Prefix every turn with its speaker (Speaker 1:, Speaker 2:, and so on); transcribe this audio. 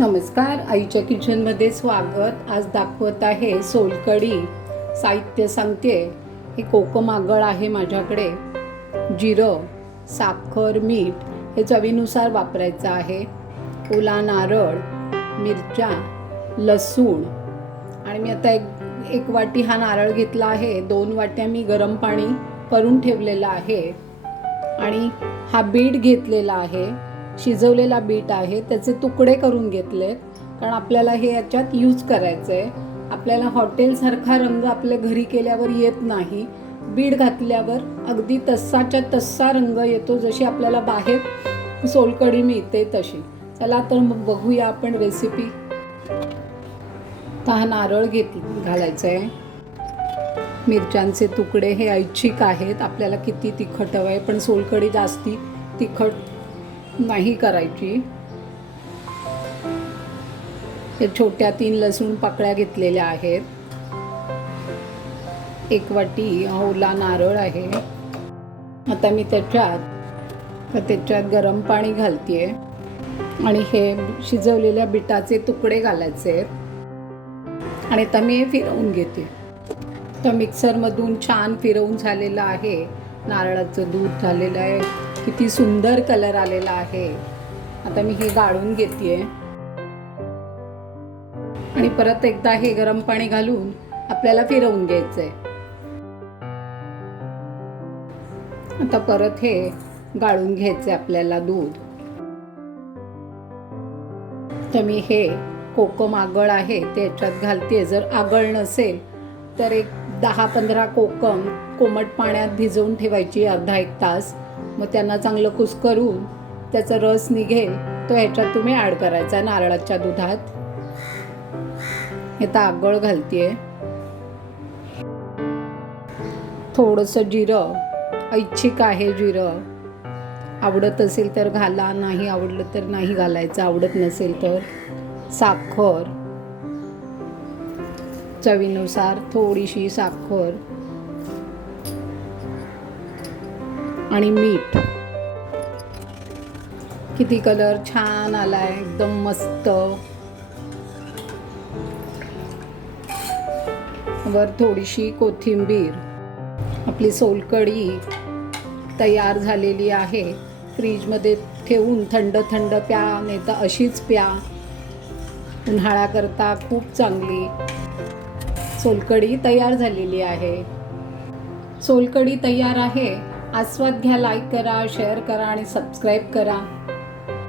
Speaker 1: नमस्कार. आईच्या किचनमध्ये स्वागत. आज दाखवत आहे सोलकढी साहित्य सांगते. हे कोकम आगळ आहे माझ्याकडे. जिरं साखर मीठ हे चवीनुसार वापरायचं आहे. ओला नारळ मिरच्या लसूण. आणि मी आता एक एक वाटी हा नारळ घेतला आहे. दोन वाट्या मी गरम पाणी करून ठेवलेलं आहे. आणि हा बीट घेतलेला आहे. शिजवलेला बीट आहे त्याचे तुकडे करून घेतलेत. कारण आपल्याला हे याच्यात यूज करायचं आहे आपल्याला हॉटेलसारखा रंग आपल्या घरी केल्यावर येत नाही. बीट घातल्यावर अगदी तसाच्या तस्सा रंग येतो जशी आपल्याला बाहेर सोलकढी मिळते तशी. चला तर मग बघूया आपण रेसिपी तर हा नारळ घेत घालायचा आहे मिरच्यांचे तुकडे हे ऐच्छिक आहेत. आपल्याला किती तिखट हवं आहे पण सोलकढी जास्ती तिखट नाही करायची. हे छोट्या तीन लसूण पाकळ्या घेतलेल्या आहेत. एक वाटी ओला नारळ आहे. आता मी त्याच्यात त्याच्यात गरम पाणी घालते आणि हे शिजवलेल्या बिटाचे तुकडे घालायचे आहेत. आणि आता मी हे फिरवून घेते. तर मिक्सरमधून छान फिरवून झालेलं आहे. नारळाचं दूध झालेलं आहे. किती सुंदर कलर आलेला आहे. आता मी हे गाळून घेते आणि परत एकदा हे गरम पाणी घालून आपल्याला फिरवून घ्यायचंय. आता परत हे गाळून घ्यायचे आपल्याला दूध. तर मी हे कोकम आगळ आहे ते याच्यात घालते जर आगळ नसेल तर एक दहा पंधरा कोकम कोमट पाण्यात भिजवून ठेवायची अर्धा एक तास. मग त्यांना चांगलं कुस्करून त्याचा रस निघेल तो ह्याच्यात तुम्ही ॲड करायचा नारळाच्या दुधात. हे तर आगळ घालतीये. थोडंसं जिरं. ऐच्छिक आहे जिरं. आवडत असेल तर घाला नाही आवडलं तर नाही घालायचं. आवडत नसेल तर साखर. चवीनुसार थोडीशी साखर. आणि मीठ. किती कलर छान आलाय एकदम मस्त. वर थोडीशी कोथिंबीर. आपली सोलकढी तयार झालेली आहे. फ्रीजमध्ये ठेवून थंड थंड प्या नाही तर अशीच प्या. उन्हाळ्याकरता खूप चांगली. सोलकढी तयार झालेली आहे. सोलकढी तयार आहे. आस्वाद घ्या लाईक करा शेअर करा आणि सबस्क्राईब करा.